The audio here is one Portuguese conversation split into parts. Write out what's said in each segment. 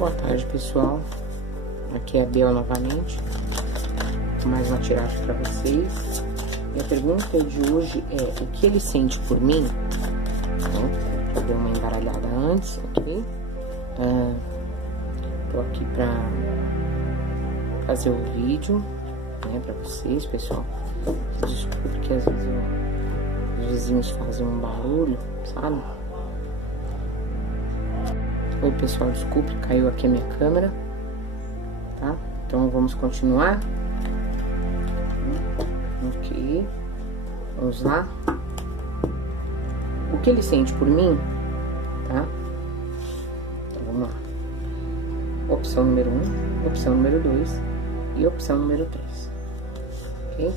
Boa tarde, pessoal. Aqui é a Bel novamente, mais uma tiragem para vocês. Minha pergunta de hoje é: o que ele sente por mim? Eu dei uma embaralhada antes, ok? Tô aqui pra fazer o vídeo, né, pra vocês, pessoal. Desculpe que às vezes os vizinhos fazem um barulho, sabe? Oi, pessoal, desculpe, caiu aqui a minha câmera, tá? Então, vamos continuar. Ok. Vamos lá. O que ele sente por mim, tá? Então, vamos lá. Opção número 1, opção número 2 e opção número 3. Ok?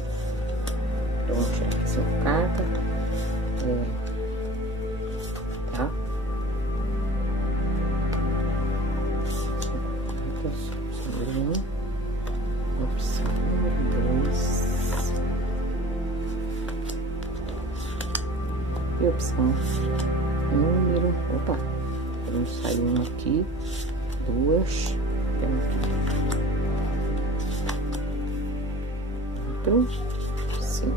Então, vamos tirar aqui 5 cartas. Tá? Opção número 1, opção número 2 e opção número... Opa! Vamos sair uma aqui, duas, então, 5.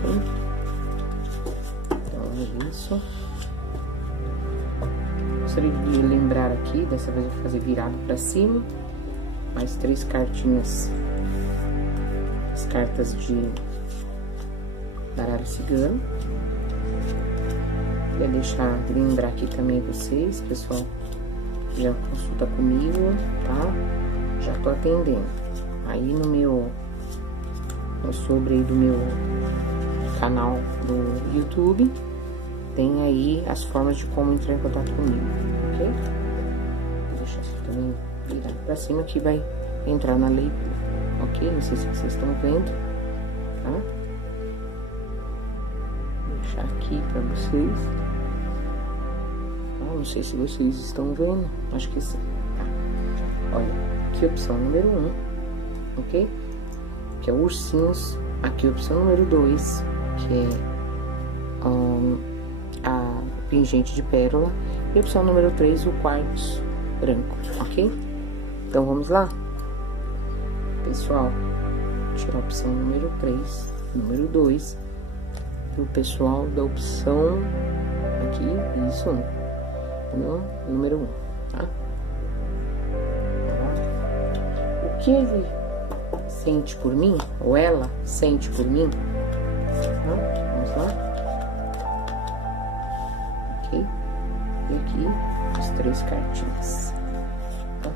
Ok? Então, é isso. Gostaria de lembrar aqui, dessa vez eu vou fazer virado pra cima, mais 3 cartinhas, as cartas de baralho cigano. Queria deixar, lembrar aqui também vocês, pessoal, já consulta comigo, tá? Já tô atendendo. Aí sobre aí do meu canal do YouTube, tem aí as formas de como entrar em contato comigo, ok? Vou deixar isso também virado pra cima que vai entrar na leitura, ok? Não sei se vocês estão vendo, tá? Vou deixar aqui pra vocês. Não sei se vocês estão vendo, acho que sim, tá? Olha, aqui opção número 1, ok? Que é ursinhos. Aqui opção número 2, que é a pingente de pérola. E opção número 3, o quartzo branco, ok? Então, vamos lá? Pessoal, vou tirar a opção número 3, número 2. E o pessoal da opção aqui, isso, número 1, tá? O que ele sente por mim, ou ela sente por mim, tá? Vamos lá. Ok? E aqui, as 3 cartinhas, tá?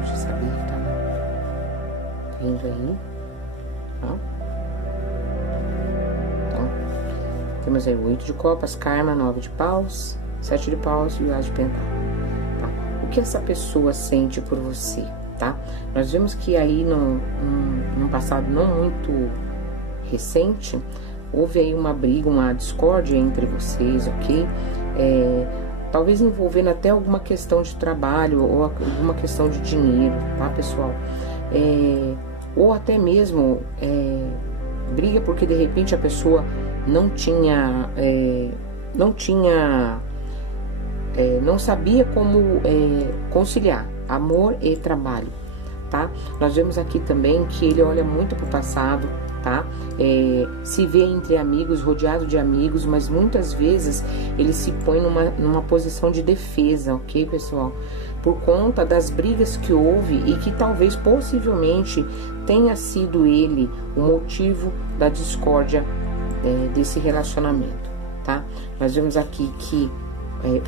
Deixa eu saber que tá vendo aí, tá? Temos aí o 8 de copas, karma, 9 de paus, 7 de paus e o as de pentáculo, tá? O que essa pessoa sente por você, tá? Nós vemos que aí num passado não muito recente, houve aí uma briga, uma discórdia entre vocês, ok? Talvez envolvendo até alguma questão de trabalho ou alguma questão de dinheiro, tá, pessoal? Ou até mesmo briga porque de repente a pessoa não sabia como conciliar amor e trabalho, tá? Nós vemos aqui também que ele olha muito pro passado, tá? Se vê entre amigos, rodeado de amigos, mas muitas vezes ele se põe numa posição de defesa, ok, pessoal? Por conta das brigas que houve e que talvez, possivelmente, tenha sido ele o motivo da discórdia desse relacionamento, tá? Nós vemos aqui que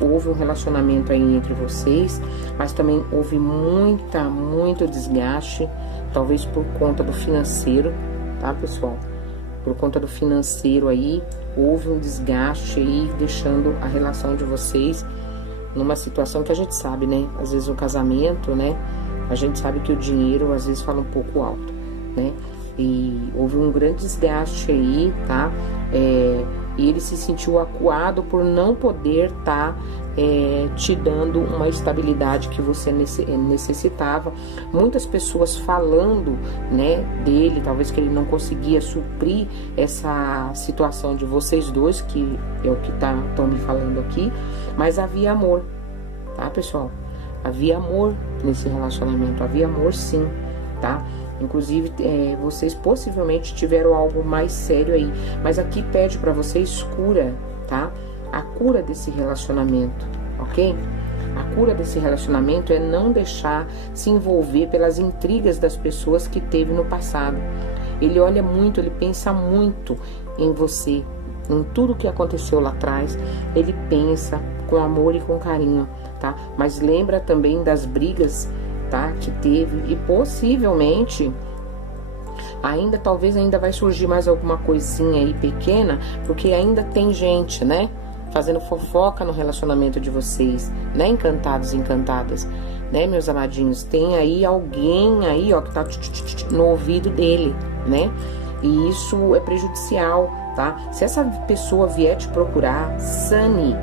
houve um relacionamento aí entre vocês, mas também houve muito desgaste, talvez por conta do financeiro, tá, pessoal? Por conta do financeiro aí, houve um desgaste aí, deixando a relação de vocês numa situação que a gente sabe, né? Às vezes o casamento, né? A gente sabe que o dinheiro às vezes fala um pouco alto, né? E houve um grande desgaste aí, tá? E ele se sentiu acuado por não poder estar te dando uma estabilidade que você necessitava. Muitas pessoas falando, né, dele, talvez que ele não conseguia suprir essa situação de vocês dois, que é o que estão me falando aqui, mas havia amor, tá, pessoal? Havia amor nesse relacionamento, havia amor sim, tá? Inclusive, vocês possivelmente tiveram algo mais sério aí, mas aqui pede para vocês cura, tá? A cura desse relacionamento, ok? A cura desse relacionamento é não deixar se envolver pelas intrigas das pessoas que teve no passado. Ele olha muito, ele pensa muito em você, em tudo que aconteceu lá atrás. Ele pensa com amor e com carinho, tá? Mas lembra também das brigas, tá? Que teve, e possivelmente talvez ainda vai surgir mais alguma coisinha aí pequena, porque ainda tem gente, né, fazendo fofoca no relacionamento de vocês, né, encantados e encantadas, né, meus amadinhos? Tem aí alguém aí, ó, que tá no ouvido dele, né? E isso é prejudicial, tá? Se essa pessoa vier te procurar, sane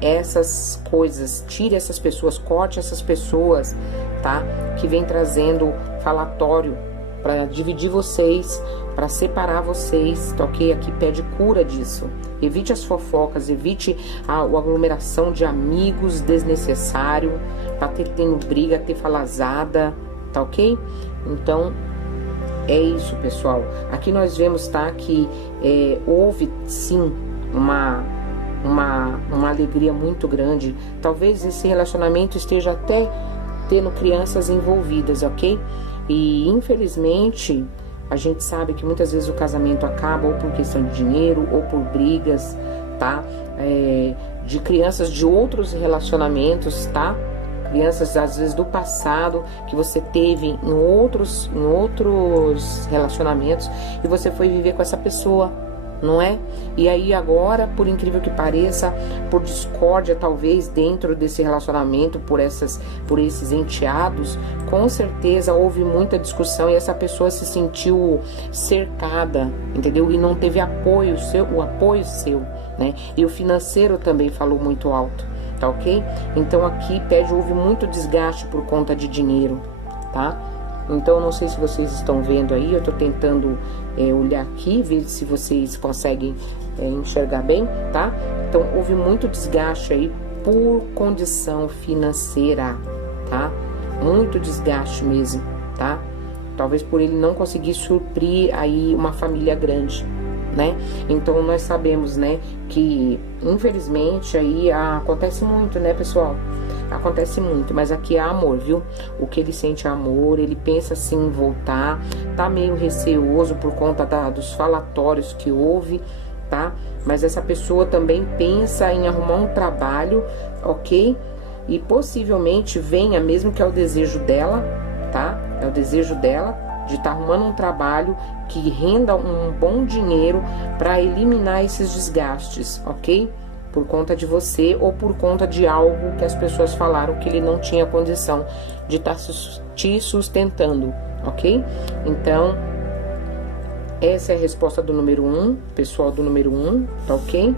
essas coisas, tire essas pessoas, corte essas pessoas, tá? Que vem trazendo falatório para dividir vocês, para separar vocês, tá ok? Aqui pede cura disso. Evite as fofocas, evite a aglomeração de amigos desnecessário, para tendo briga, ter falazada, tá ok? Então, é isso, pessoal. Aqui nós vemos, tá, que houve sim uma alegria muito grande. Talvez esse relacionamento esteja até tendo crianças envolvidas, ok? E infelizmente a gente sabe que muitas vezes o casamento acaba ou por questão de dinheiro ou por brigas, tá? De crianças de outros relacionamentos, tá? Crianças às vezes do passado que você teve em outros relacionamentos e você foi viver com essa pessoa, não é? E aí agora, por incrível que pareça, por discórdia talvez dentro desse relacionamento, por esses enteados, com certeza houve muita discussão e essa pessoa se sentiu cercada, entendeu? E não teve o apoio seu, né? E o financeiro também falou muito alto, tá ok? Então aqui houve muito desgaste por conta de dinheiro, tá? Então, não sei se vocês estão vendo aí, eu tô tentando olhar aqui, ver se vocês conseguem enxergar bem, tá? Então, houve muito desgaste aí por condição financeira, tá? Muito desgaste mesmo, tá? Talvez por ele não conseguir suprir aí uma família grande, né? Então, nós sabemos, né, que infelizmente aí acontece muito, né, pessoal? Acontece muito, mas aqui é amor, viu? O que ele sente é amor, ele pensa assim em voltar, tá meio receoso por conta dos falatórios que houve, tá? Mas essa pessoa também pensa em arrumar um trabalho, ok? E possivelmente venha, mesmo que é o desejo dela, tá? É o desejo dela de estar arrumando um trabalho que renda um bom dinheiro para eliminar esses desgastes, ok? Por conta de você ou por conta de algo que as pessoas falaram que ele não tinha condição de estar te sustentando, ok? Então, essa é a resposta do número 1, pessoal do número 1, tá ok?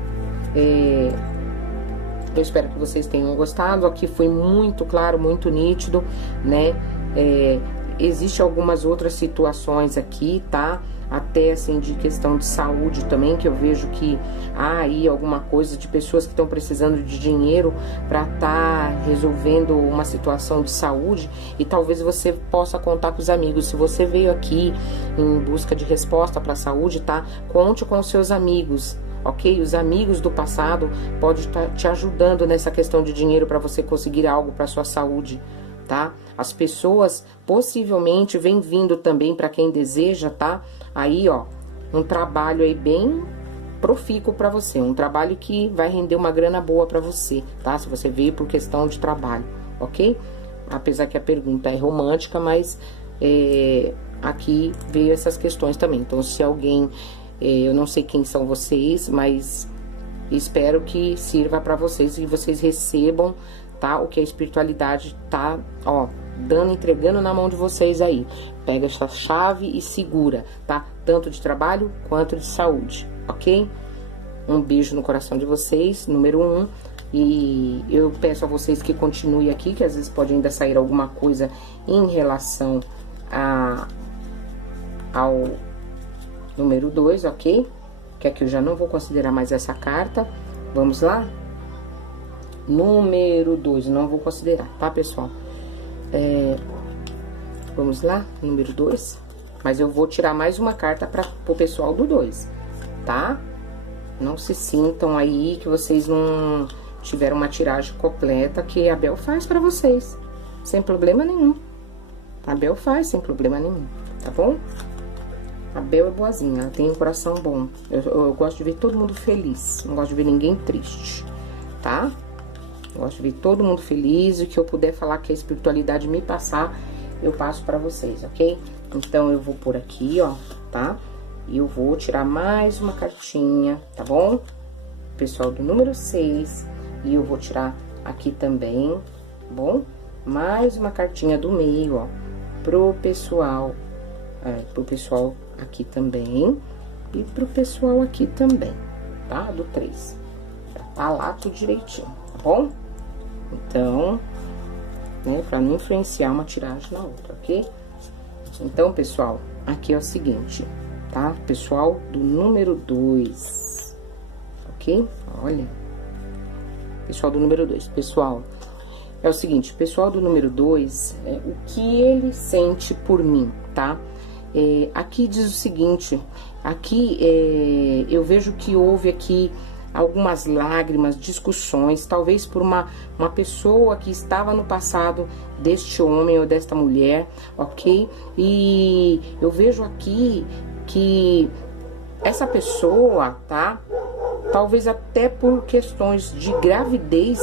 Eu espero que vocês tenham gostado. Aqui foi muito claro, muito nítido, né? Existem algumas outras situações aqui, tá? Até assim de questão de saúde também, que eu vejo que há aí alguma coisa de pessoas que estão precisando de dinheiro para estar resolvendo uma situação de saúde, e talvez você possa contar com os amigos. Se você veio aqui em busca de resposta para a saúde, tá? Conte com os seus amigos, ok? Os amigos do passado podem estar te ajudando nessa questão de dinheiro para você conseguir algo para sua saúde, tá? As pessoas possivelmente vem vindo também para quem deseja, tá? Aí, ó, um trabalho aí bem profícuo para você, um trabalho que vai render uma grana boa para você, tá? Se você veio por questão de trabalho, ok? Apesar que a pergunta é romântica, mas aqui veio essas questões também. Então, se alguém, eu não sei quem são vocês, mas espero que sirva para vocês e vocês recebam, tá? O que a espiritualidade tá, ó, entregando na mão de vocês aí. Pega essa chave e segura, tá? Tanto de trabalho quanto de saúde, ok? Um beijo no coração de vocês, número 1. E eu peço a vocês que continuem aqui, que às vezes pode ainda sair alguma coisa em relação ao número 2, ok? Que aqui eu já não vou considerar mais essa carta. Vamos lá? Número 2, não vou considerar, tá, pessoal? Vamos lá, número 2. Mas eu vou tirar mais uma carta pro pessoal do 2, tá? Não se sintam aí que vocês não tiveram uma tiragem completa, que a Bel faz pra vocês, sem problema nenhum. A Bel faz sem problema nenhum, tá bom? A Bel é boazinha, ela tem um coração bom. Eu gosto de ver todo mundo feliz, não gosto de ver ninguém triste, tá? Eu gosto de ver todo mundo feliz, e o que eu puder falar que a espiritualidade me passar, eu passo pra vocês, ok? Então, eu vou por aqui, ó, tá? E eu vou tirar mais uma cartinha, tá bom? Pessoal do número 6, e eu vou tirar aqui também, tá bom? Mais uma cartinha do meio, ó, pro pessoal aqui também, e pro pessoal aqui também, tá? Do 3. Tá lá tudo direitinho, tá bom? Então, né, pra não influenciar uma tiragem na outra, ok? Então, pessoal, aqui é o seguinte, tá? Pessoal do número 2, ok? Olha, pessoal do número 2, pessoal, é o seguinte, pessoal do número 2, o que ele sente por mim, tá? Aqui diz o seguinte, aqui eu vejo que houve aqui algumas lágrimas, discussões, talvez por uma pessoa que estava no passado deste homem ou desta mulher, ok? E eu vejo aqui que essa pessoa, tá? Talvez até por questões de gravidez,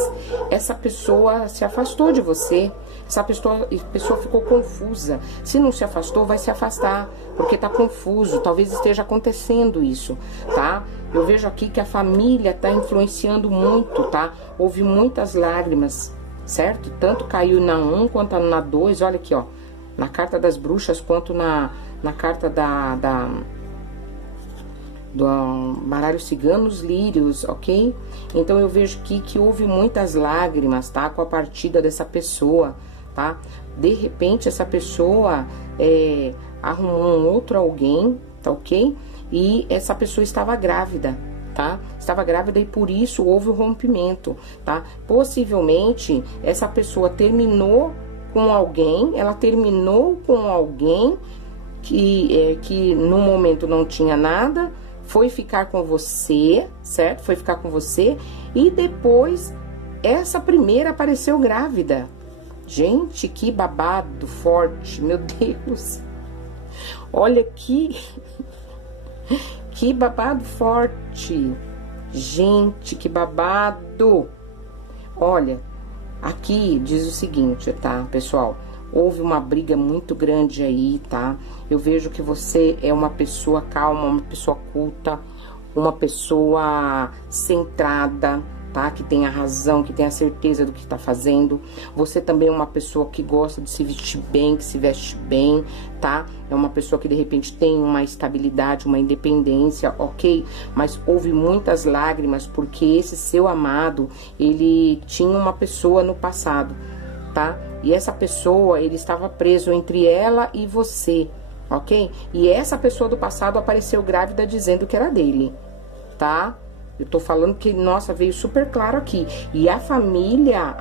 essa pessoa se afastou de você. Essa pessoa ficou confusa. Se não se afastou, vai se afastar, porque tá confuso. Talvez esteja acontecendo isso, tá? Eu vejo aqui que a família tá influenciando muito, tá? Houve muitas lágrimas, certo? Tanto caiu na 1 quanto na 2. Olha aqui, ó. Na carta das bruxas, quanto na carta do baralho ciganos lírios, ok? Então eu vejo aqui que houve muitas lágrimas, tá? Com a partida dessa pessoa, tá? De repente essa pessoa arrumou um outro alguém, tá ok? E essa pessoa estava grávida, tá? Estava grávida e por isso houve o rompimento, tá? Possivelmente essa pessoa terminou com alguém, ela terminou com alguém que no momento não tinha nada, foi ficar com você, certo? Foi ficar com você e depois essa primeira apareceu grávida. Gente, que babado forte, meu Deus. Olha aqui, que babado forte. Gente, que babado. Olha, aqui diz o seguinte, tá, pessoal? Houve uma briga muito grande aí, tá? Eu vejo que você é uma pessoa calma, uma pessoa culta, uma pessoa centrada, tá? Que tem a razão, que tem a certeza do que tá fazendo. Você também é uma pessoa que gosta de se vestir bem, que se veste bem, tá? É uma pessoa que de repente tem uma estabilidade, uma independência, ok? Mas houve muitas lágrimas porque esse seu amado, ele tinha uma pessoa no passado, tá? E essa pessoa, ele estava preso entre ela e você, ok? E essa pessoa do passado apareceu grávida dizendo que era dele, tá? Eu tô falando que, nossa, veio super claro aqui. E a família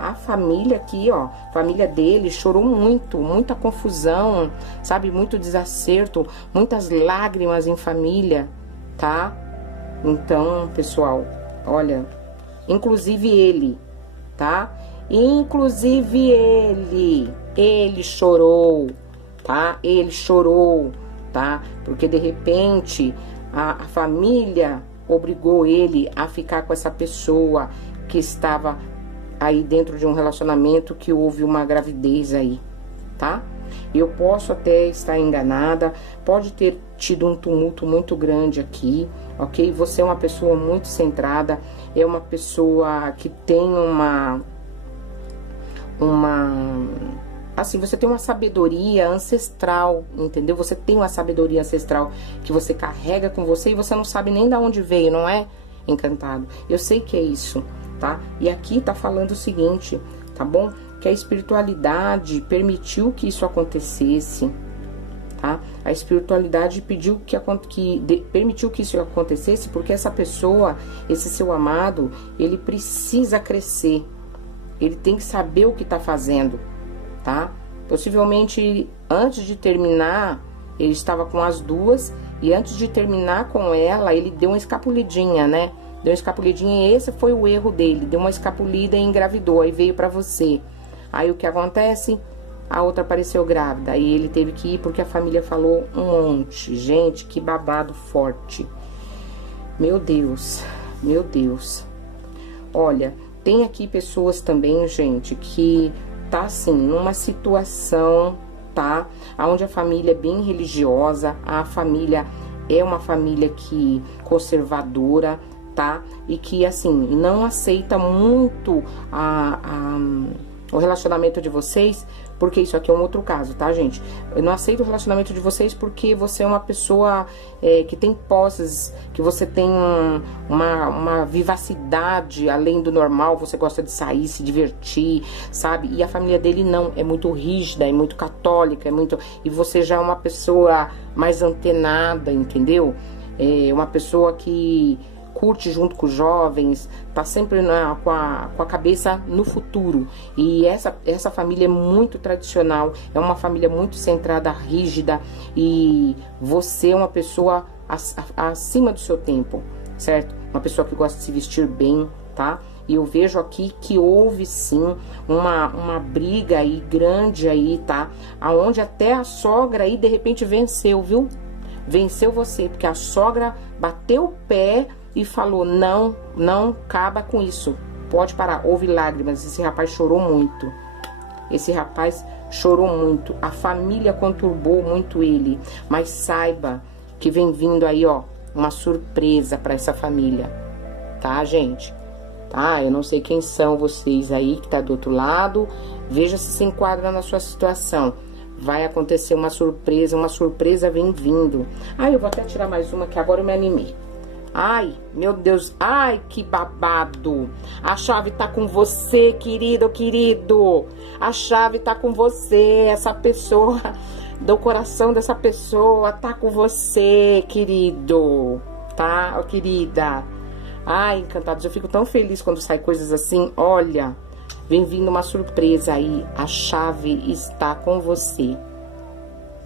aqui, ó, a família dele chorou muito, muita confusão, sabe? Muito desacerto, muitas lágrimas em família, tá? Então, pessoal, olha, inclusive ele, tá? Inclusive ele chorou, tá? Ele chorou, tá? Porque de repente a família obrigou ele a ficar com essa pessoa que estava aí dentro de um relacionamento, que houve uma gravidez aí, tá? Eu posso até estar enganada, pode ter tido um tumulto muito grande aqui, ok? Você é uma pessoa muito centrada, é uma pessoa que tem assim, você tem uma sabedoria ancestral, entendeu? Você tem uma sabedoria ancestral que você carrega com você e você não sabe nem de onde veio, não é? encantado. Eu sei que é isso, tá? E aqui tá falando o seguinte, tá bom? Que a espiritualidade permitiu que isso acontecesse, tá? A espiritualidade permitiu que isso acontecesse porque essa pessoa, esse seu amado, ele precisa crescer. Ele tem que saber o que tá fazendo, tá? Possivelmente, antes de terminar, ele estava com as duas, e antes de terminar com ela, ele deu uma escapulidinha, né? Deu uma escapulidinha, e esse foi o erro dele. Deu uma escapulida e engravidou, aí veio pra você. Aí o que acontece? A outra apareceu grávida, aí ele teve que ir porque a família falou um monte. Gente, que babado forte. Meu Deus, meu Deus. Olha, tem aqui pessoas também, gente, que tá assim, numa situação, tá? Onde a família é bem religiosa, a família é uma família que conservadora, tá? E que, assim, não aceita muito o relacionamento de vocês, porque isso aqui é um outro caso, tá, gente? Eu não aceito o relacionamento de vocês porque você é uma pessoa que tem posses, que você tem uma vivacidade além do normal, você gosta de sair, se divertir, sabe? E a família dele não, é muito rígida, é muito católica, e você já é uma pessoa mais antenada, entendeu? É uma pessoa que curte junto com os jovens, tá sempre com a cabeça no futuro. E essa família é muito tradicional, é uma família muito centrada, rígida, e você é uma pessoa acima do seu tempo, certo? Uma pessoa que gosta de se vestir bem, tá? E eu vejo aqui que houve sim uma briga aí grande aí, tá? Aonde até a sogra aí de repente venceu, viu? Venceu você, porque a sogra bateu o pé e falou, não acaba com isso, pode parar. Houve lágrimas, esse rapaz chorou muito. Esse rapaz chorou muito, a família conturbou muito ele. Mas saiba que vem vindo aí, ó, uma surpresa para essa família, tá, gente? Tá, eu não sei quem são vocês aí que tá do outro lado, veja se enquadra na sua situação. Vai acontecer uma surpresa vem vindo. Ah, eu vou até tirar mais uma que agora eu me animei. Ai, meu Deus, ai, que babado. A chave tá com você, querido, querido. A chave tá com você, essa pessoa, do coração dessa pessoa tá com você, querido, tá, querida? Ai, encantados, eu fico tão feliz quando sai coisas assim. Olha, vem vindo uma surpresa aí. A chave está com você,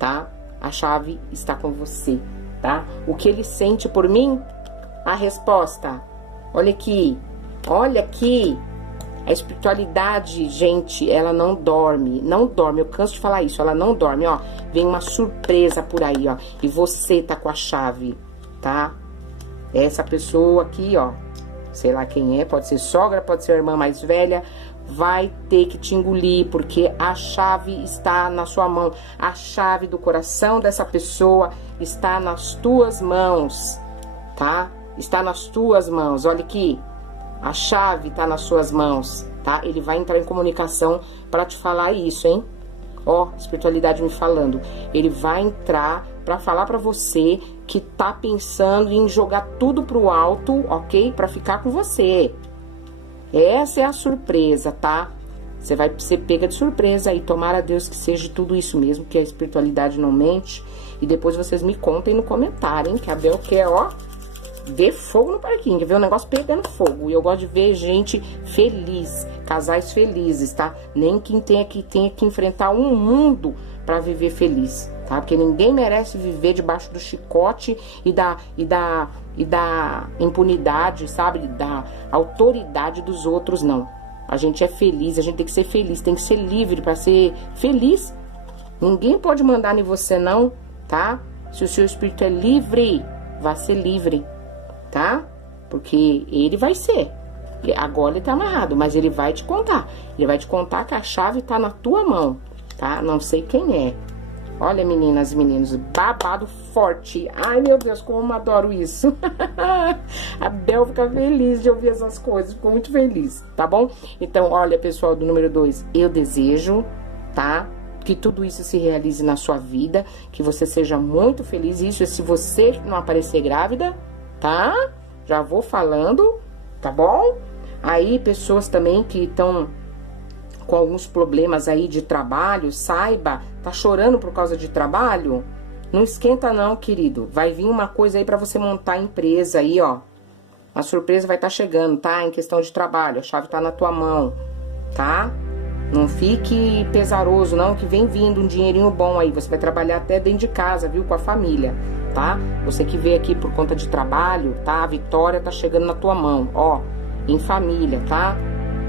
tá? A chave está com você, tá? O que ele sente por mim? A resposta, olha aqui, a espiritualidade, gente, ela não dorme, eu canso de falar isso, ela não dorme, ó, vem uma surpresa por aí, ó, e você tá com a chave, tá? Essa pessoa aqui, ó, sei lá quem é, pode ser sogra, pode ser a irmã mais velha, vai ter que te engolir, porque a chave está na sua mão, a chave do coração dessa pessoa está nas tuas mãos, tá? Está nas tuas mãos, olha aqui, a chave está nas suas mãos, tá? Ele vai entrar em comunicação para te falar isso, hein? Ó, espiritualidade me falando, ele vai entrar para falar para você que tá pensando em jogar tudo pro alto, ok? Para ficar com você. Essa é a surpresa, tá? Você vai ser pega de surpresa e tomara a Deus que seja tudo isso mesmo, que a espiritualidade não mente. E depois vocês me contem no comentário, hein? Que a Bel quer, ó, ver fogo no parquinho, quer ver o negócio pegando fogo. E eu gosto de ver gente feliz, casais felizes, tá? Nem quem tenha que enfrentar um mundo pra viver feliz, tá? Porque ninguém merece viver debaixo do chicote e da impunidade, sabe? Da autoridade dos outros, não. A gente é feliz, a gente tem que ser feliz, tem que ser livre pra ser feliz. Ninguém pode mandar em você, não, tá? Se o seu espírito é livre, vá ser livre, tá? Porque ele vai ser. Agora ele tá amarrado, mas ele vai te contar. Ele vai te contar que a chave tá na tua mão, tá? Não sei quem é. Olha, meninas e meninos, babado forte. Ai, meu Deus, como eu adoro isso. A Bel fica feliz de ouvir essas coisas, ficou muito feliz, tá bom? Então, olha, pessoal do número 2, eu desejo, tá? Que tudo isso se realize na sua vida, que você seja muito feliz. Isso é se você não aparecer grávida, tá? Já vou falando, tá bom? Aí, pessoas também que estão com alguns problemas aí de trabalho, saiba, tá chorando por causa de trabalho? Não esquenta não, querido. Vai vir uma coisa aí pra você montar a empresa aí, ó. A surpresa vai estar chegando, tá? Em questão de trabalho, a chave tá na tua mão, tá? Não fique pesaroso, não, que vem vindo um dinheirinho bom aí. Você vai trabalhar até dentro de casa, viu? Com a família, tá? Você que veio aqui por conta de trabalho, tá? A vitória tá chegando na tua mão, ó. Em família, tá?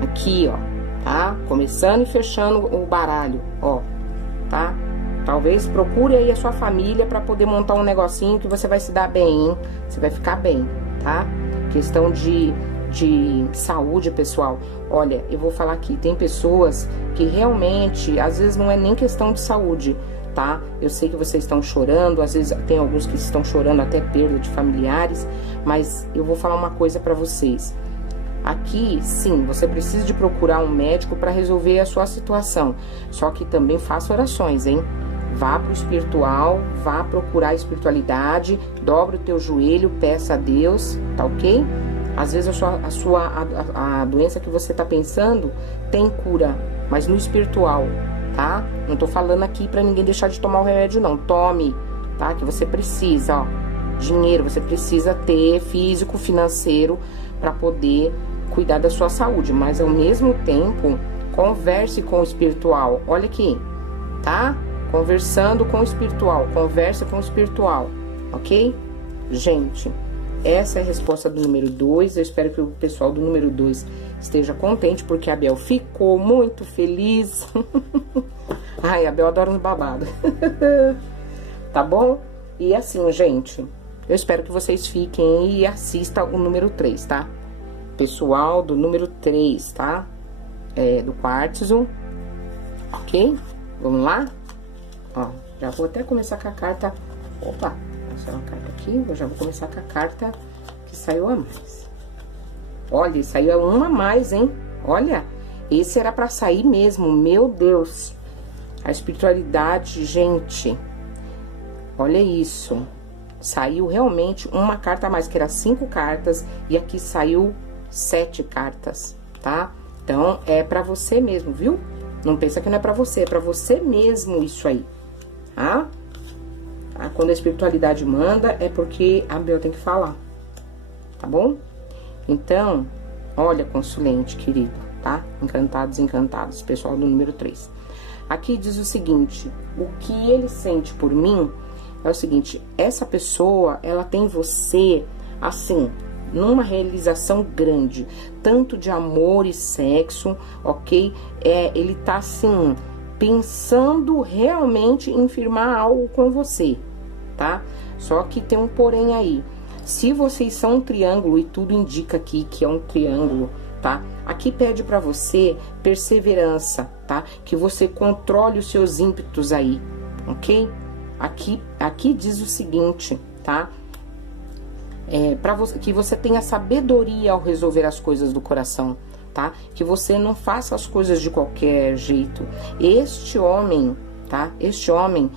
Aqui, ó, tá? Começando e fechando o baralho, ó, tá? Talvez procure aí a sua família pra poder montar um negocinho que você vai se dar bem, hein? Você vai ficar bem, tá? Questão de saúde, pessoal. Olha, eu vou falar aqui, tem pessoas que realmente, às vezes não é nem questão de saúde, tá? Eu sei que vocês estão chorando, às vezes tem alguns que estão chorando até perda de familiares, mas eu vou falar uma coisa pra vocês. Aqui, sim, você precisa de procurar um médico para resolver a sua situação, só que também faça orações, hein? Vá pro espiritual, vá procurar a espiritualidade, dobre o teu joelho, peça a Deus, tá ok? Às vezes a doença que você tá pensando tem cura, mas no espiritual, tá? Não tô falando aqui pra ninguém deixar de tomar o remédio, não. Tome, tá? Que você precisa, ó. Dinheiro, você precisa ter físico, financeiro, pra poder cuidar da sua saúde. Mas ao mesmo tempo, converse com o espiritual. Olha aqui, tá? Conversando com o espiritual. Converse com o espiritual, ok? Gente, essa é a resposta do número 2. Eu espero que o pessoal do número 2 esteja contente, porque a Bel ficou muito feliz. Ai, a Bel adora uns babados. Tá bom? E assim, gente, eu espero que vocês fiquem e assistam o número 3, tá? Pessoal do número 3, tá? Do quartzo. Ok? Vamos lá? Ó, já vou até começar com a carta. Opa! Essa é uma carta aqui, eu já vou começar com a carta que saiu a mais. Olha, saiu uma a mais, hein? Olha, esse era pra sair mesmo, meu Deus. A espiritualidade, gente. Olha isso. Saiu realmente uma carta a mais, que era 5 cartas, e aqui saiu 7 cartas, tá? Então, é pra você mesmo, viu? Não pensa que não é pra você, é pra você mesmo isso aí, tá? Quando a espiritualidade manda, é porque a Bel tem que falar, tá bom? Então, olha, consulente querido, tá? Encantados, encantados, pessoal do número 3. Aqui diz o seguinte: o que ele sente por mim é o seguinte: essa pessoa, ela tem você, assim, numa realização grande, tanto de amor e sexo, ok? Ele tá, assim, pensando realmente em firmar algo com você, tá? Só que tem um porém aí. Se vocês são um triângulo, e tudo indica aqui que é um triângulo, tá? Aqui pede pra você perseverança, tá? Que você controle os seus ímpetos aí, ok? Aqui diz o seguinte, tá? Que você tenha sabedoria ao resolver as coisas do coração, tá? Que você não faça as coisas de qualquer jeito. Este homem, tá? Este homem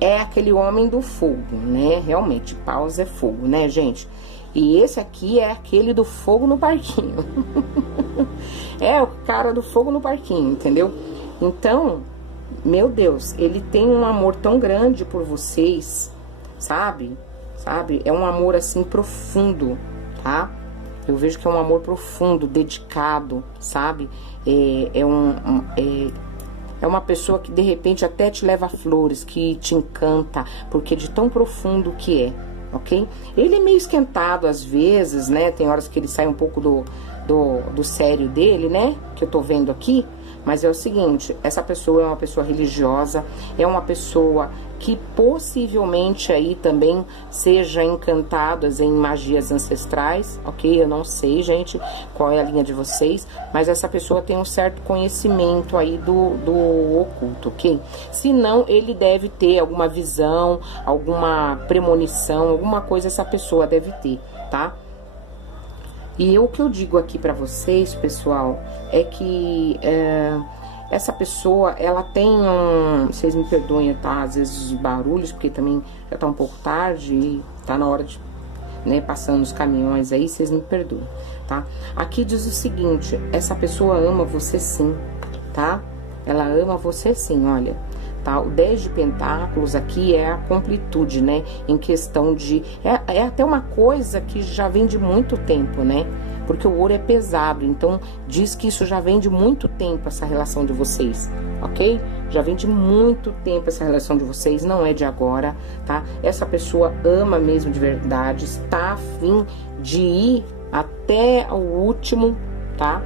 é aquele homem do fogo, né? Realmente, Paus é fogo, né, gente? E esse aqui é aquele do fogo no parquinho. É o cara do fogo no parquinho, entendeu? Então, meu Deus, ele tem um amor tão grande por vocês, sabe? É um amor, assim, profundo, tá? Eu vejo que é um amor profundo, dedicado, sabe? É uma pessoa que, de repente, até te leva flores, que te encanta, porque de tão profundo que é, ok? Ele é meio esquentado às vezes, né? Tem horas que ele sai um pouco do sério dele, né? Que eu tô vendo aqui. Mas é o seguinte, essa pessoa é uma pessoa religiosa, é uma pessoa que possivelmente aí também seja encantadas em magias ancestrais, ok? Eu não sei, gente, qual é a linha de vocês, mas essa pessoa tem um certo conhecimento aí do oculto, ok? Se não, ele deve ter alguma visão, alguma premonição, alguma coisa essa pessoa deve ter, tá? E o que eu digo aqui pra vocês, pessoal, é que essa pessoa, ela tem vocês me perdoem, tá? Às vezes os barulhos, porque também já tá um pouco tarde e tá na hora né, passando os caminhões aí, vocês me perdoem, tá? Aqui diz o seguinte, essa pessoa ama você sim, tá? Ela ama você sim, olha, tá? O 10 de pentáculos aqui é a completude, né? Em questão de... É até uma coisa que já vem de muito tempo, né? Porque o ouro é pesado, então diz que isso já vem de muito tempo, essa relação de vocês, ok? Já vem de muito tempo essa relação de vocês, não é de agora, tá? Essa pessoa ama mesmo de verdade, está a fim de ir até o último, tá?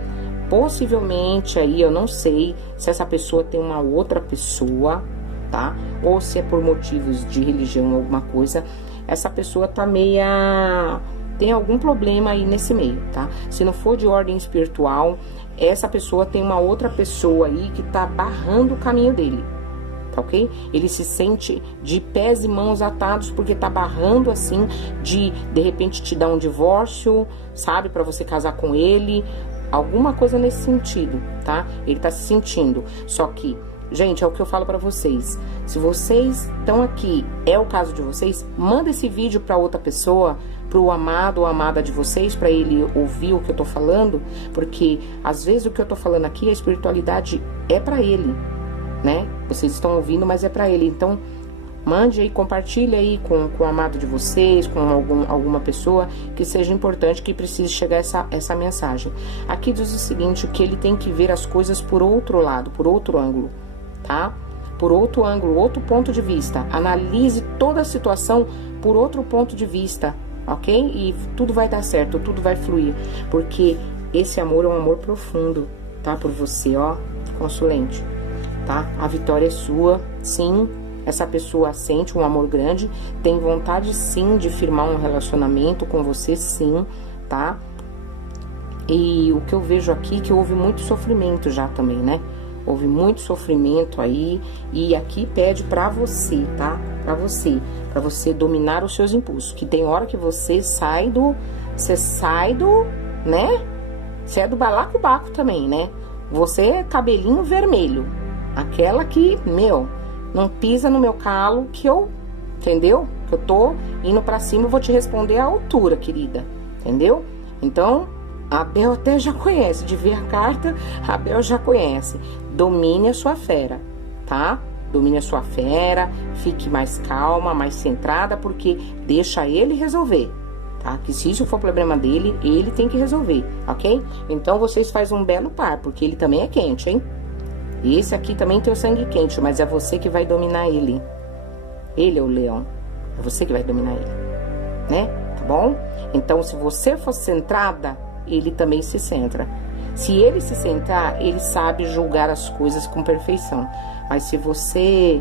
Possivelmente aí, eu não sei se essa pessoa tem uma outra pessoa, tá? Ou se é por motivos de religião ou alguma coisa, essa pessoa tá meia... tem algum problema aí nesse meio, tá? Se não for de ordem espiritual, essa pessoa tem uma outra pessoa aí que tá barrando o caminho dele, tá ok? Ele se sente de pés e mãos atados porque tá barrando assim, de repente te dar um divórcio, sabe? Pra você casar com ele, alguma coisa nesse sentido, tá? Ele tá se sentindo, só que... Gente, é o que eu falo pra vocês. Se vocês estão aqui, é o caso de vocês, manda esse vídeo pra outra pessoa, pro amado ou amada de vocês, pra ele ouvir o que eu tô falando, porque às vezes o que eu tô falando aqui, a espiritualidade é pra ele, né? Vocês estão ouvindo, mas é pra ele. Então, mande aí, compartilhe aí com o amado de vocês, com alguma pessoa que seja importante, que precise chegar essa mensagem. Aqui diz o seguinte, que ele tem que ver as coisas por outro lado, por outro ângulo, tá? Por outro ângulo, outro ponto de vista. Analise toda a situação por outro ponto de vista, ok? E tudo vai dar certo, tudo vai fluir, porque esse amor é um amor profundo, tá? Por você, ó, consulente, tá? A vitória é sua, sim. Essa pessoa sente um amor grande, tem vontade sim de firmar um relacionamento com você, sim, tá? E o que eu vejo aqui, que houve muito sofrimento já também, né? Houve muito sofrimento aí, e aqui pede pra você, tá? Pra você dominar os seus impulsos, que tem hora que você sai do, né? Você é do balacobaco também, né? Você é cabelinho vermelho, aquela que, meu, não pisa no meu calo, que eu, entendeu? Que eu tô indo pra cima, eu vou te responder à altura, querida, entendeu? Então, a Bel até já conhece, de ver a carta, a Bel já conhece. Domine a sua fera, tá? Domine a sua fera, fique mais calma, mais centrada, porque deixa ele resolver, tá? Que se isso for problema dele, ele tem que resolver, ok? Então, vocês fazem um belo par, porque ele também é quente, hein? Esse aqui também tem o sangue quente, mas é você que vai dominar ele. Ele é o leão, é você que vai dominar ele, né? Tá bom? Então, se você for centrada, ele também se centra. Se ele se centrar, ele sabe julgar as coisas com perfeição. Mas se você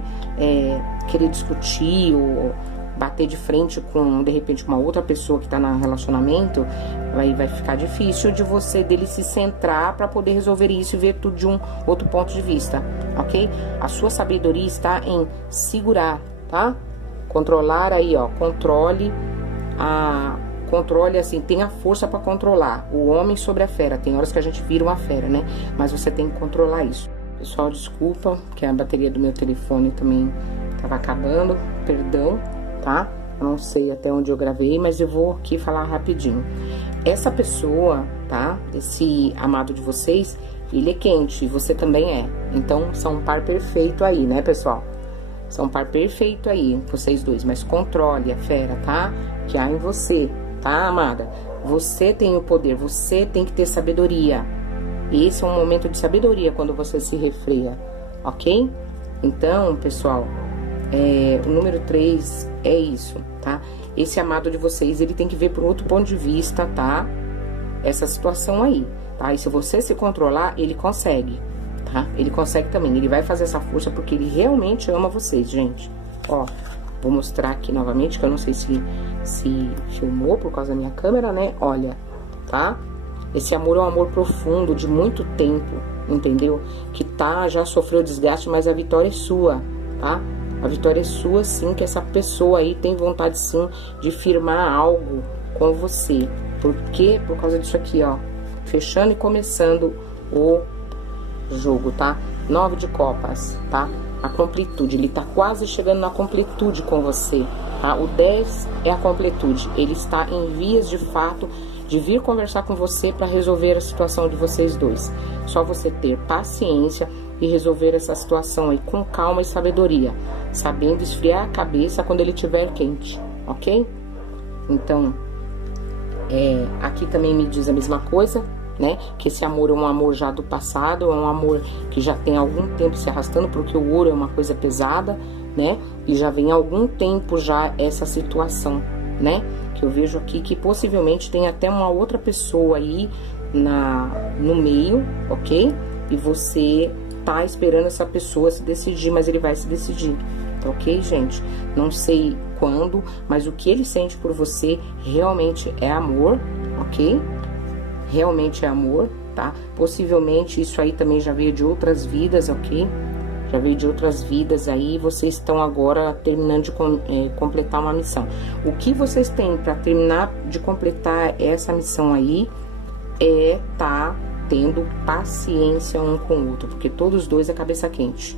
querer discutir ou bater de frente com, de repente, uma outra pessoa que tá no relacionamento, vai ficar difícil dele se centrar para poder resolver isso e ver tudo de um outro ponto de vista, ok? A sua sabedoria está em segurar, tá? Controlar aí, ó, controle assim, tenha força para controlar o homem sobre a fera. Tem horas que a gente vira uma fera, né? Mas você tem que controlar isso. Pessoal, desculpa, que a bateria do meu telefone também tava acabando, perdão, tá? Eu não sei até onde eu gravei, mas eu vou aqui falar rapidinho. Essa pessoa, tá? Esse amado de vocês, ele é quente e você também é. Então, são um par perfeito aí, né, pessoal? São um par perfeito aí, vocês dois. Mas controle a fera, tá? Que há em você, tá, amada? Você tem o poder, você tem que ter sabedoria. Esse é um momento de sabedoria quando você se refreia, ok? Então, pessoal, o número 3 é isso, tá? Esse amado de vocês, ele tem que ver por outro ponto de vista, tá? Essa situação aí, tá? E se você se controlar, ele consegue, tá? Ele consegue também, ele vai fazer essa força porque ele realmente ama vocês, gente. Ó, vou mostrar aqui novamente, que eu não sei se filmou por causa da minha câmera, né? Olha, tá? Esse amor é um amor profundo, de muito tempo, entendeu? Que já sofreu desgaste, mas a vitória é sua, tá? A vitória é sua, sim, que essa pessoa aí tem vontade, sim, de firmar algo com você. Por quê? Por causa disso aqui, ó. Fechando e começando o jogo, tá? 9 de copas, tá? a completude, ele tá quase chegando na completude com você, tá? O 10 é a completude, ele está em vias de fato de vir conversar com você para resolver a situação de vocês dois. Só você ter paciência e resolver essa situação aí com calma e sabedoria, sabendo esfriar a cabeça quando ele estiver quente, ok? Então, aqui também me diz a mesma coisa, né? Que esse amor é um amor já do passado, é um amor que já tem algum tempo se arrastando, porque o ouro é uma coisa pesada, né? E já vem há algum tempo já essa situação, né? Que eu vejo aqui que possivelmente tem até uma outra pessoa aí no meio, ok? E você tá esperando essa pessoa se decidir, mas ele vai se decidir, tá ok, gente? Não sei quando, mas o que ele sente por você realmente é amor, ok? Realmente é amor, tá? Possivelmente isso aí também já veio de outras vidas, ok? Já veio de outras vidas aí, vocês estão agora terminando de completar uma missão. O que vocês têm para terminar de completar essa missão aí tá tendo paciência um com o outro, porque todos os dois é cabeça quente.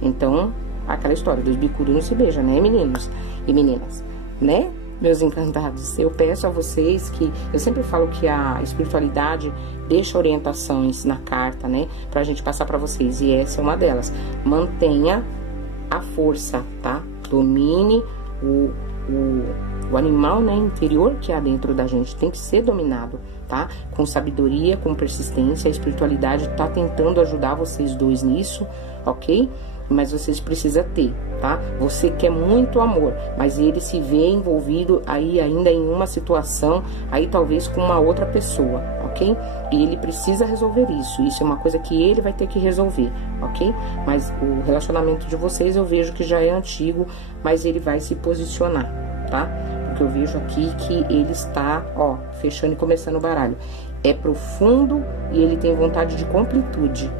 Então, aquela história dos bicudos não se beijam, né, meninos e meninas, né? Meus encantados, eu peço a vocês que... Eu sempre falo que a espiritualidade deixa orientações na carta, né? Pra gente passar pra vocês, e essa é uma delas. Mantenha a força, tá? Domine o animal, né, interior que há dentro da gente. Tem que ser dominado, tá? Com sabedoria, com persistência. A espiritualidade tá tentando ajudar vocês dois nisso, ok? Mas vocês precisam ter, tá? Você quer muito amor, mas ele se vê envolvido aí ainda em uma situação, aí talvez com uma outra pessoa, ok? E ele precisa resolver isso. Isso é uma coisa que ele vai ter que resolver, ok? Mas o relacionamento de vocês eu vejo que já é antigo, mas ele vai se posicionar, tá? Porque eu vejo aqui que ele está, ó, fechando e começando o baralho. É profundo e ele tem vontade de completude,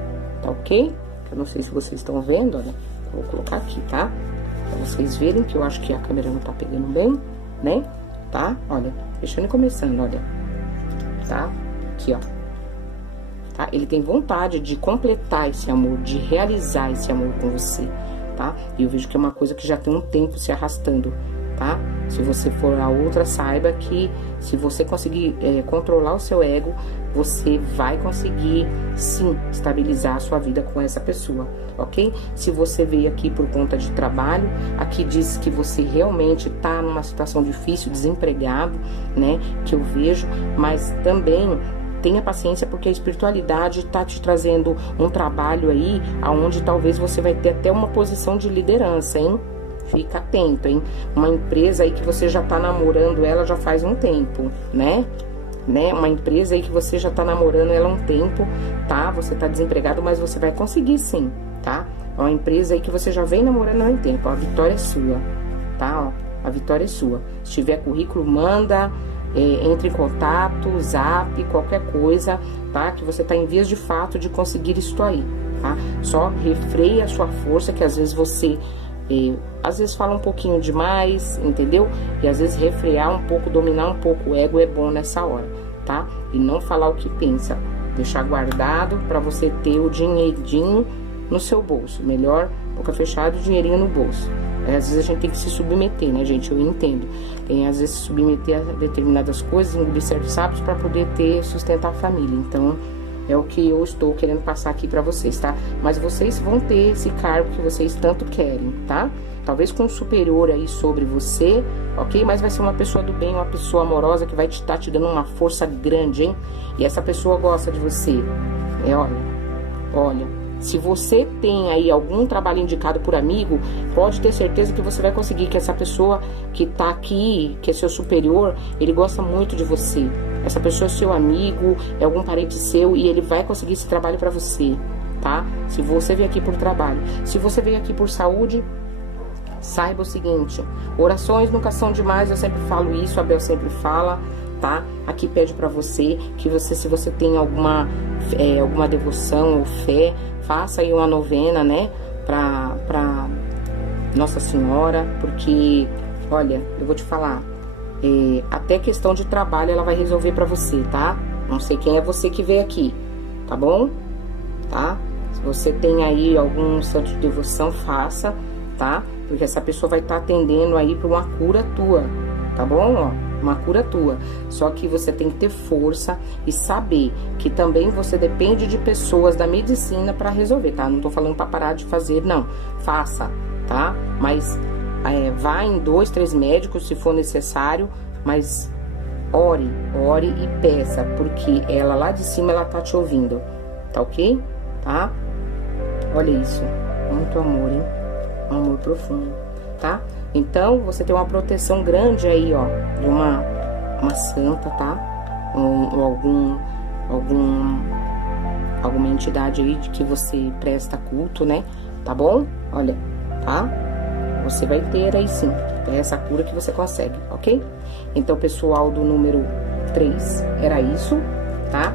tá ok? Eu não sei se vocês estão vendo, olha. Vou colocar aqui, tá? Pra vocês verem que eu acho que a câmera não tá pegando bem, né? Tá? Olha, fechando e começando, olha. Tá? Aqui, ó. Tá? Ele tem vontade de completar esse amor, de realizar esse amor com você, tá? E eu vejo que é uma coisa que já tem um tempo se arrastando, tá? Se você for a outra, saiba que se você conseguir controlar o seu ego, você vai conseguir, sim, estabilizar a sua vida com essa pessoa, ok? Se você veio aqui por conta de trabalho, aqui diz que você realmente tá numa situação difícil, desempregado, né? Que eu vejo, mas também tenha paciência, porque a espiritualidade tá te trazendo um trabalho aí, aonde talvez você vai ter até uma posição de liderança, hein? Fica atento, hein? Uma empresa aí que você já tá namorando ela já faz um tempo, né? Uma empresa aí que você já tá namorando ela há um tempo, tá? Você tá desempregado, mas você vai conseguir sim, tá? É uma empresa aí que você já vem namorando há um tempo, a vitória é sua, tá? Ó, a vitória é sua. Se tiver currículo, manda, entre em contato, zap, qualquer coisa, tá? Que você tá em vias de fato de conseguir isso aí, tá? Só refreia a sua força, que às vezes você... às vezes fala um pouquinho demais, entendeu? E às vezes refrear um pouco, dominar um pouco o ego é bom nessa hora, tá? E não falar o que pensa, deixar guardado para você ter o dinheirinho no seu bolso. Melhor, boca fechada e dinheirinho no bolso. Às vezes a gente tem que se submeter, né, gente? Eu entendo. Tem às vezes se submeter a determinadas coisas, engolir certos hábitos para poder sustentar a família. Então, é o que eu estou querendo passar aqui pra vocês, tá? Mas vocês vão ter esse cargo que vocês tanto querem, tá? Talvez com um superior aí sobre você, ok? Mas vai ser uma pessoa do bem, uma pessoa amorosa que vai estar te dando uma força grande, hein? E essa pessoa gosta de você. Olha, se você tem aí algum trabalho indicado por amigo, pode ter certeza que você vai conseguir, que essa pessoa que tá aqui, que é seu superior, ele gosta muito de você. Essa pessoa é seu amigo, é algum parente seu, e ele vai conseguir esse trabalho pra você, tá? Se você veio aqui por trabalho. Se você veio aqui por saúde, saiba o seguinte: orações nunca são demais, eu sempre falo isso, a Bel sempre fala, tá? Aqui pede pra você que você, se você tem alguma devoção ou fé, faça aí uma novena, né? Pra Nossa Senhora, porque, olha, eu vou te falar, até questão de trabalho ela vai resolver pra você, tá? Não sei quem é você que veio aqui, tá bom? Tá? Se você tem aí algum santo de devoção, faça, tá? Porque essa pessoa vai estar atendendo aí para uma cura tua, tá bom? Ó, uma cura tua. Só que você tem que ter força e saber que também você depende de pessoas da medicina para resolver, tá? Não tô falando para parar de fazer, não. Faça, tá? Mas vá em 2, 3 médicos se for necessário, mas ore e peça, porque ela lá de cima, ela tá te ouvindo, tá ok? Tá? Olha isso, muito amor, hein? Um amor profundo, tá? Então, você tem uma proteção grande aí, ó, de uma santa, tá? Alguma entidade aí de que você presta culto, né? Tá bom? Olha, tá? Você vai ter aí sim, é essa cura que você consegue, ok? Então, pessoal do número 3, era isso, tá?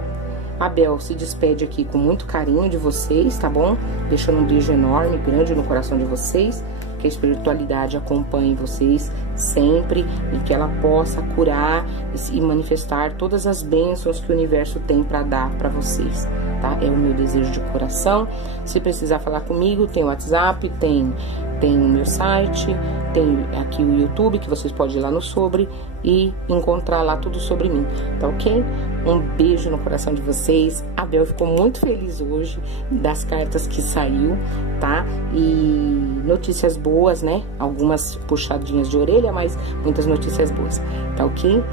A Bel se despede aqui com muito carinho de vocês, tá bom? Deixando um beijo enorme, grande no coração de vocês. Que a espiritualidade acompanhe vocês sempre e que ela possa curar e manifestar todas as bênçãos que o universo tem para dar para vocês, tá? É o meu desejo de coração. Se precisar falar comigo, tem o WhatsApp, tem o meu site, tem aqui o YouTube, que vocês podem ir lá no Sobre e encontrar lá tudo sobre mim, tá ok? Um beijo no coração de vocês. A Bel ficou muito feliz hoje das cartas que saiu, tá? E notícias boas, né? Algumas puxadinhas de orelha, mas muitas notícias boas, tá ok?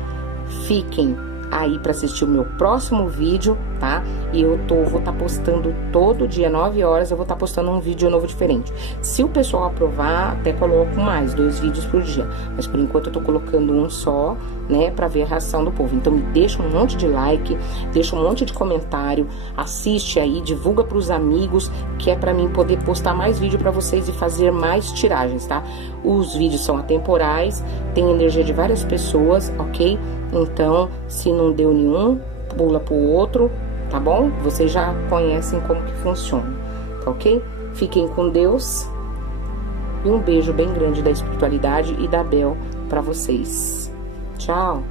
Fiquem aí para assistir o meu próximo vídeo, tá? E eu vou estar postando todo dia, 9 horas, eu vou estar postando um vídeo novo diferente. Se o pessoal aprovar, até coloco mais, 2 vídeos por dia. Mas por enquanto eu tô colocando um só, né? Pra ver a reação do povo. Então me deixa um monte de like, deixa um monte de comentário, assiste aí, divulga pros amigos, que é pra mim poder postar mais vídeo pra vocês e fazer mais tiragens, tá? Os vídeos são atemporais, tem energia de várias pessoas, ok? Então, se não deu nenhum, pula pro outro, tá bom? Vocês já conhecem como que funciona, tá ok? Fiquem com Deus e um beijo bem grande da espiritualidade e da Bel pra vocês. Tchau!